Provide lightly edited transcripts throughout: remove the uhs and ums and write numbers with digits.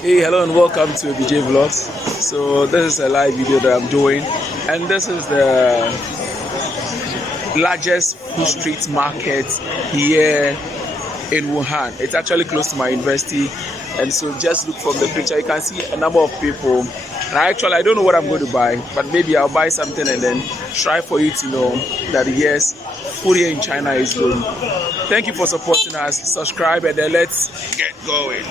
Hey, hello and welcome to BJ Vlogs. So this is a live video that I'm doing, and this is the largest food street market here in Wuhan. It's actually close to my university, and so just look from the picture. You can see a number of people. And I don't know what I'm going to buy, but maybe I'll buy something and then try for you to know that yes, food here in China is good. Thank you for supporting us. Subscribe and then let's get going.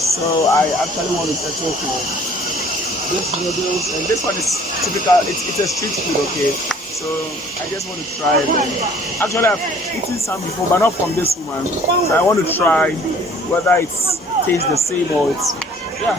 So I actually want to settle for this noodles, and this one is typical. It's a street food, okay. So I just want to try it. Actually, I've eaten some before, but not from this one. So I want to try whether it tastes the same or it's yeah.